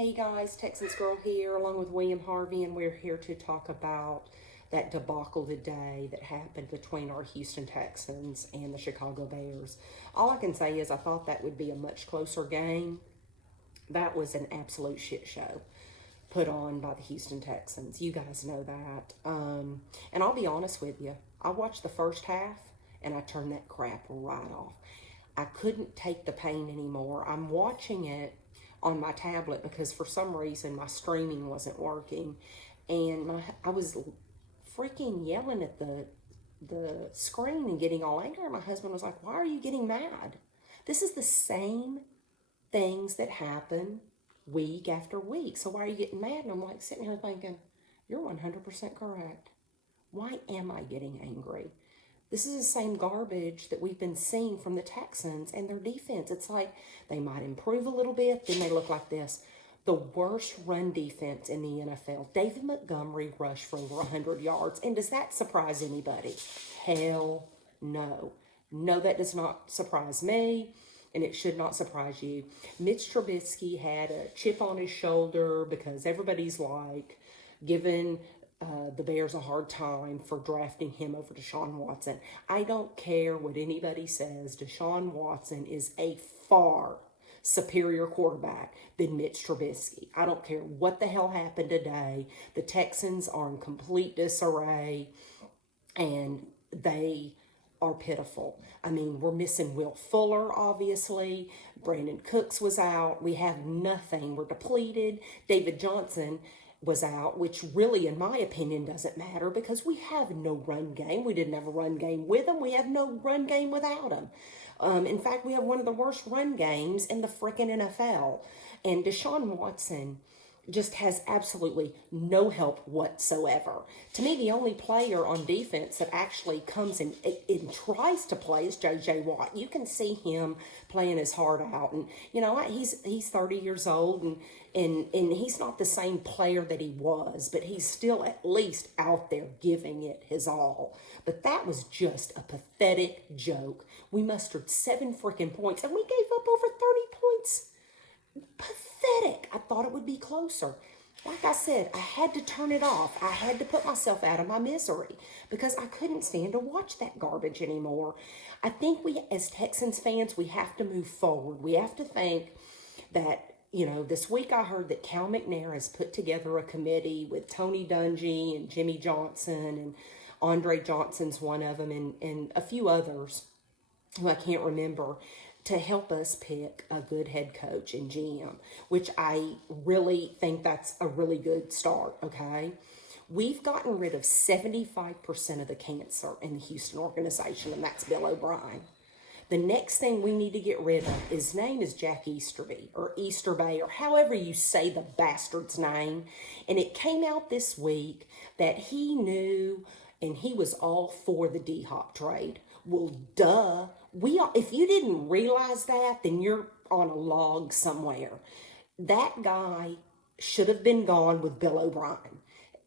Hey guys, Texans Girl here along with William Harvey, and we're here to talk about that debacle today that happened between our Houston Texans and the Chicago Bears. All I can say is I thought that would be a much closer game. That was an absolute shit show put on by the Houston Texans. You guys know that. And I'll be honest with you, I watched the first half and I turned that crap right off. I couldn't take the pain anymore. I'm watching it on my tablet because for some reason my streaming wasn't working, and I was freaking yelling at the screen and getting all angry. My husband was like, "Why are you getting mad? This is the same things that happen week after week. So why are you getting mad?" And I'm like sitting here thinking, "You're 100% correct. Why am I getting angry? This is the same garbage that we've been seeing from the Texans and their defense. It's like they might improve a little bit, then they look like this. The worst run defense in the NFL. David Montgomery rushed for over 100 yards. And does that surprise anybody? Hell no. No, that does not surprise me, and it should not surprise you. Mitch Trubisky had a chip on his shoulder because everybody's like giving the Bears a hard time for drafting him over Deshaun Watson. I don't care what anybody says. Deshaun Watson is a far superior quarterback than Mitch Trubisky. I don't care what the hell happened today. The Texans are in complete disarray, and they are pitiful. I mean, we're missing Will Fuller, obviously. Brandon Cooks was out. We have nothing. We're depleted. David Johnson was out, which really, in my opinion, doesn't matter because we have no run game. We didn't have a run game with him. We have no run game without him. In fact, we have one of the worst run games in the frickin' NFL. And Deshaun Watson just has absolutely no help whatsoever. To me, the only player on defense that actually comes in and tries to play is J.J. Watt. You can see him playing his heart out, and you know he's 30 years old, and he's not the same player that he was, but he's still at least out there giving it his all. But that was just a pathetic joke. We mustered 7 freaking points, and we gave up over 30 points. Pathetic. I thought it would be closer. Like I said, I had to turn it off. I had to put myself out of my misery because I couldn't stand to watch that garbage anymore. I think we, as Texans fans, we have to move forward. We have to think that, you know, this week I heard that Cal McNair has put together a committee with Tony Dungy and Jimmy Johnson, and Andre Johnson's one of them, and a few others who I can't remember, to help us pick a good head coach and GM, which I really think that's a really good start, okay? We've gotten rid of 75% of the cancer in the Houston organization, and that's Bill O'Brien. The next thing we need to get rid of, his name is Jack Easterby, or Easterbay, or however you say the bastard's name. And it came out this week that he knew and he was all for the D-Hop trade. Well, duh. If you didn't realize that, then you're on a log somewhere. That guy should have been gone with Bill O'Brien.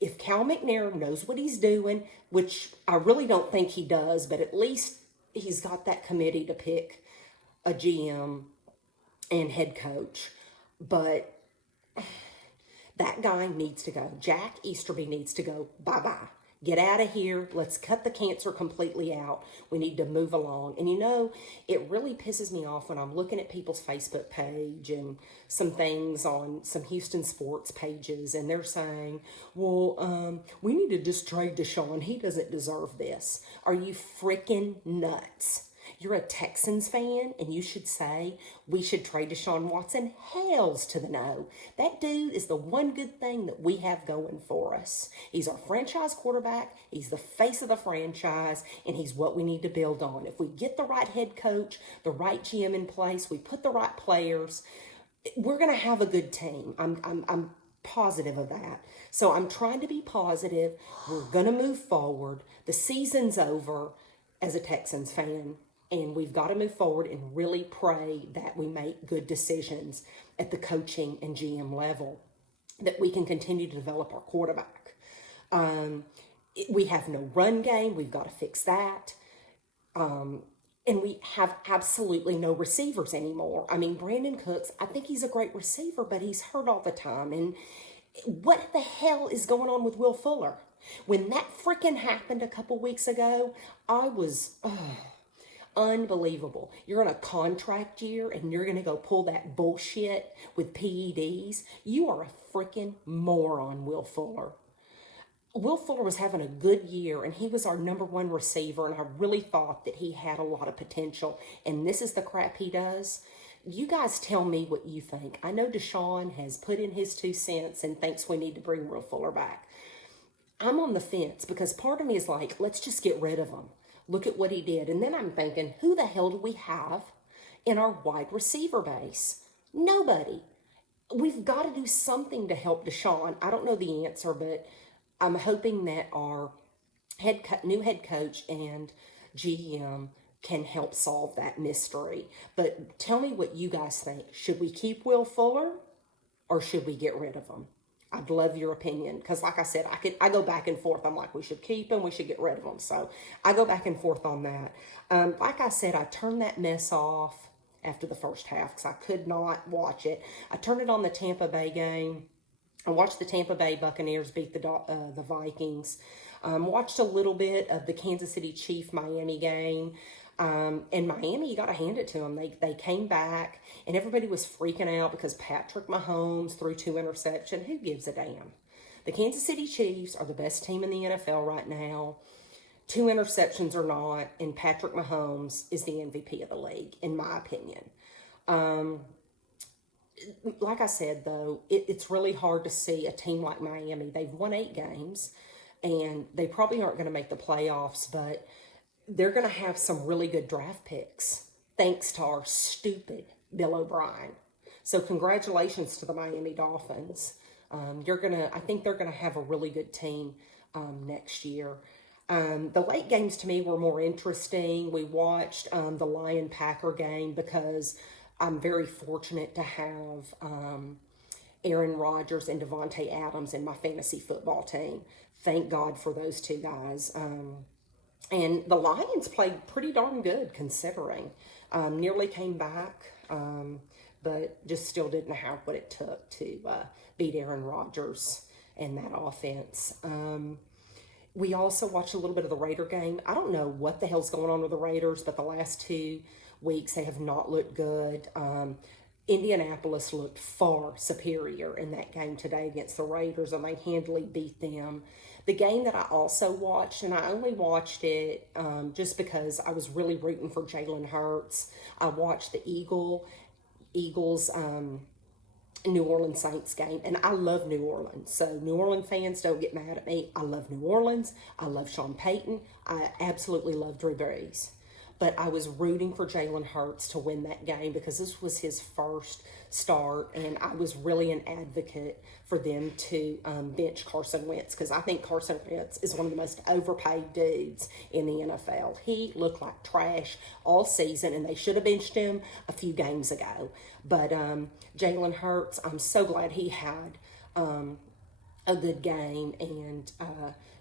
If Cal McNair knows what he's doing, which I really don't think he does, but at least he's got that committee to pick a GM and head coach. But that guy needs to go. Jack Easterby needs to go. Bye-bye. Get out of here. Let's cut the cancer completely out. We need to move along. And you know, it really pisses me off when I'm looking at people's Facebook page and some things on some Houston sports pages, and they're saying, well, we need to just trade Deshaun. He doesn't deserve this. Are you freaking nuts? You're a Texans fan, and you should say we should trade Deshaun Watson? Hells to the no. That dude is the one good thing that we have going for us. He's our franchise quarterback. He's the face of the franchise, and he's what we need to build on. If we get the right head coach, the right GM in place, we put the right players, we're going to have a good team. I'm positive of that. So I'm trying to be positive. We're going to move forward. The season's over as a Texans fan. And we've got to move forward and really pray that we make good decisions at the coaching and GM level, that we can continue to develop our quarterback. We have no run game. We've got to fix that. And we have absolutely no receivers anymore. I mean, Brandon Cooks, I think he's a great receiver, but he's hurt all the time. And what the hell is going on with Will Fuller? When that freaking happened a couple weeks ago, I was unbelievable. You're in a contract year and you're going to go pull that bullshit with PEDs. You are a freaking moron, Will Fuller. Will Fuller was having a good year and he was our number one receiver, and I really thought that he had a lot of potential, and this is the crap he does. You guys tell me what you think. I know Deshaun has put in his 2 cents and thinks we need to bring Will Fuller back. I'm on the fence because part of me is like, let's just get rid of him. Look at what he did. And then I'm thinking, who the hell do we have in our wide receiver base? Nobody. We've got to do something to help Deshaun. I don't know the answer, but I'm hoping that our new head coach and GM can help solve that mystery. But tell me what you guys think. Should we keep Will Fuller or should we get rid of him? I'd love your opinion because, like I said, I go back and forth. I'm like, we should keep him, we should get rid of him. So I go back and forth on that. Like I said, I turned that mess off after the first half because I could not watch it. I turned it on the Tampa Bay game. I watched the Tampa Bay Buccaneers beat the Vikings. Watched a little bit of the Kansas City Chiefs Miami game. And Miami, you got to hand it to them. They came back, and everybody was freaking out because Patrick Mahomes threw 2 interceptions. Who gives a damn? The Kansas City Chiefs are the best team in the NFL right now. 2 interceptions or not, and Patrick Mahomes is the MVP of the league, in my opinion. Like I said, though, it's really hard to see a team like Miami. They've won 8 games, and they probably aren't going to make the playoffs, but they're going to have some really good draft picks, thanks to our stupid Bill O'Brien. So congratulations to the Miami Dolphins. I think they're going to have a really good team next year. The late games to me were more interesting. We watched the Lion-Packer game because I'm very fortunate to have Aaron Rodgers and Devontae Adams in my fantasy football team. Thank God for those 2 guys. And the Lions played pretty darn good considering. Nearly came back, but just still didn't have what it took to beat Aaron Rodgers and that offense. We also watched a little bit of the Raider game. I don't know what the hell's going on with the Raiders, but the last 2 weeks they have not looked good. Indianapolis looked far superior in that game today against the Raiders, and they handily beat them. The game that I also watched, and I only watched it just because I was really rooting for Jalen Hurts. I watched the Eagles New Orleans Saints game, and I love New Orleans. So New Orleans fans, don't get mad at me. I love New Orleans. I love Sean Payton. I absolutely love Drew Brees. But I was rooting for Jalen Hurts to win that game because this was his first start, and I was really an advocate for them to bench Carson Wentz because I think Carson Wentz is one of the most overpaid dudes in the NFL. He looked like trash all season, and they should have benched him a few games ago. But Jalen Hurts, I'm so glad he had a good game, and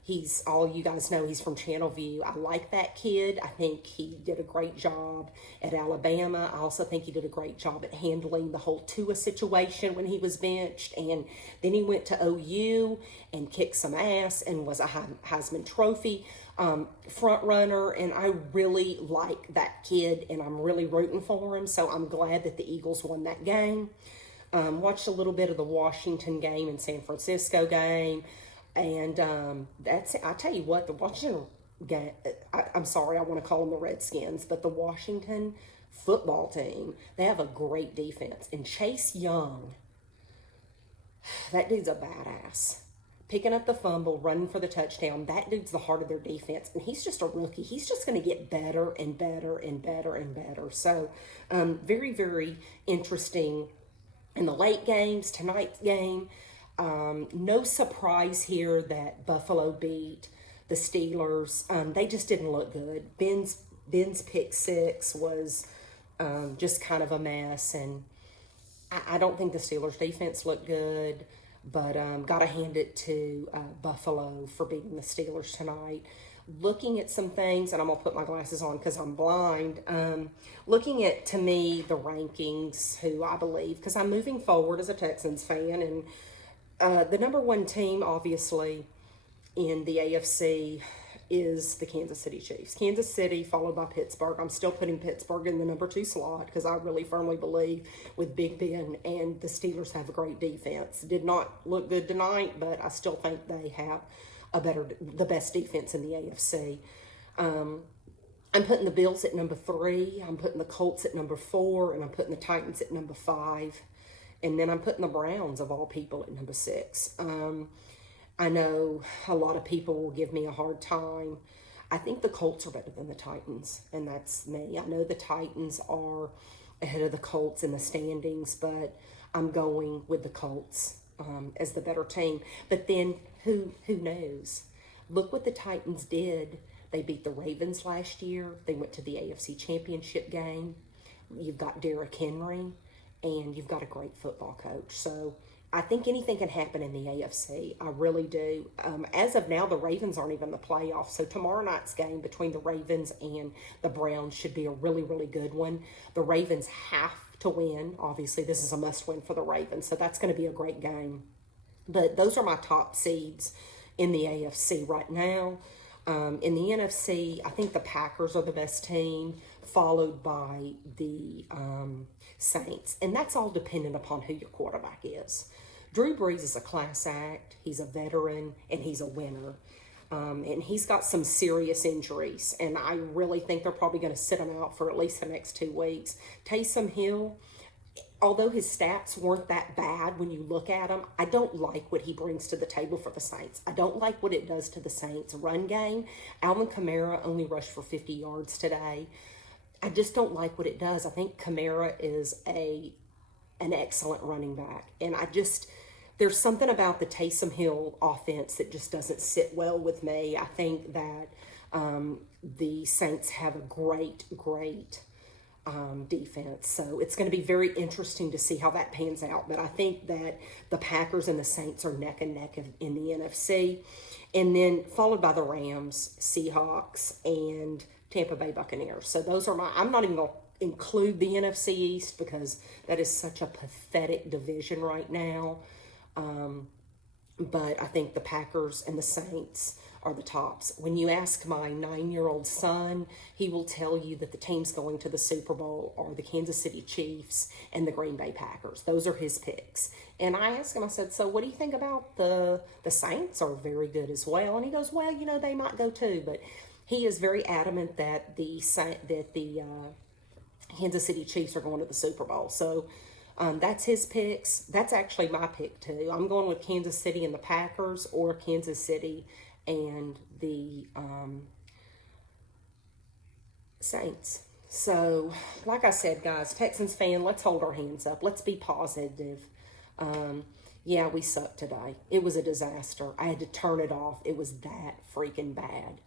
he's, all you guys know, he's from Channelview. I like that kid. I think he did a great job at Alabama. I also think he did a great job at handling the whole Tua situation when he was benched, and then he went to OU and kicked some ass and was a Heisman Trophy front runner, and I really like that kid, and I'm really rooting for him, so I'm glad that the Eagles won that game. Watched a little bit of the Washington game and San Francisco game. And I tell you what, the Washington game, I'm sorry, I want to call them the Redskins, but the Washington football team, they have a great defense. And Chase Young, that dude's a badass. Picking up the fumble, running for the touchdown, that dude's the heart of their defense. And he's just a rookie. He's just going to get better and better and better and better. So very, very interesting in the late games, tonight's game. No surprise here that Buffalo beat the Steelers. They just didn't look good. Ben's pick 6 was just kind of a mess, and I don't think the Steelers defense looked good, but got to hand it to Buffalo for beating the Steelers tonight. looking at some things, and I'm going to put my glasses on because I'm blind, looking at, to me, the rankings, who I believe, because I'm moving forward as a Texans fan, and the number one team, obviously, in the AFC is the Kansas City Chiefs. Kansas City followed by Pittsburgh. I'm still putting Pittsburgh in the number 2 slot because I really firmly believe with Big Ben and the Steelers have a great defense. Did not look good tonight, but I still think they have the best defense in the AFC. I'm putting the Bills at number 3. I'm putting the Colts at number 4, and I'm putting the Titans at number 5. And then I'm putting the Browns, of all people, at number 6. I know a lot of people will give me a hard time. I think the Colts are better than the Titans, and that's me. I know the Titans are ahead of the Colts in the standings, but I'm going with the Colts as the better team. But then who knows? Look what the Titans did. They beat the Ravens last year. They went to the AFC Championship game. You've got Derrick Henry, and you've got a great football coach. So I think anything can happen in the AFC. I really do. As of now, the Ravens aren't even in the playoffs. So tomorrow night's game between the Ravens and the Browns should be a really, really good one. The Ravens have to win. Obviously, this is a must-win for the Ravens. So that's going to be a great game. But those are my top seeds in the AFC right now. In the NFC, I think the Packers are the best team, followed by the Saints. And that's all dependent upon who your quarterback is. Drew Brees is a class act. He's a veteran, and he's a winner. And he's got some serious injuries, and I really think they're probably going to sit him out for at least the next 2 weeks. Taysom Hill, although his stats weren't that bad when you look at him, I don't like what he brings to the table for the Saints. I don't like what it does to the Saints' run game. Alvin Kamara only rushed for 50 yards today. I just don't like what it does. I think Kamara is an excellent running back. And there's something about the Taysom Hill offense that just doesn't sit well with me. I think that the Saints have a great defense. So it's going to be very interesting to see how that pans out. But I think that the Packers and the Saints are neck and neck in the NFC. And then followed by the Rams, Seahawks, and Tampa Bay Buccaneers. So those are I'm not even going to include the NFC East because that is such a pathetic division right now. But I think the Packers and the Saints are the tops. When you ask my 9-year-old son, he will tell you that the teams going to the Super Bowl are the Kansas City Chiefs and the Green Bay Packers. Those are his picks. And I asked him, I said, so what do you think about the Saints are very good as well? And he goes, well, they might go too. But he is very adamant that the Kansas City Chiefs are going to the Super Bowl. So that's his picks. That's actually my pick too. I'm going with Kansas City and the Packers, or Kansas City and the Saints. So, like I said, guys, Texans fan, let's hold our hands up. Let's be positive. Yeah, we sucked today. It was a disaster. I had to turn it off. It was that freaking bad.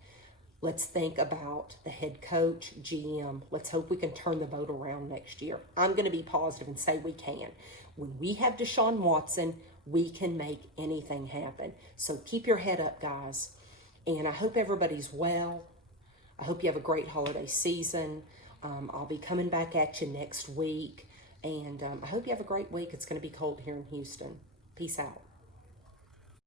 Let's think about the head coach, GM. Let's hope we can turn the boat around next year. I'm going to be positive and say we can. When we have Deshaun Watson, we can make anything happen. So keep your head up, guys. And I hope everybody's well. I hope you have a great holiday season. I'll be coming back at you next week. And I hope you have a great week. It's going to be cold here in Houston. Peace out.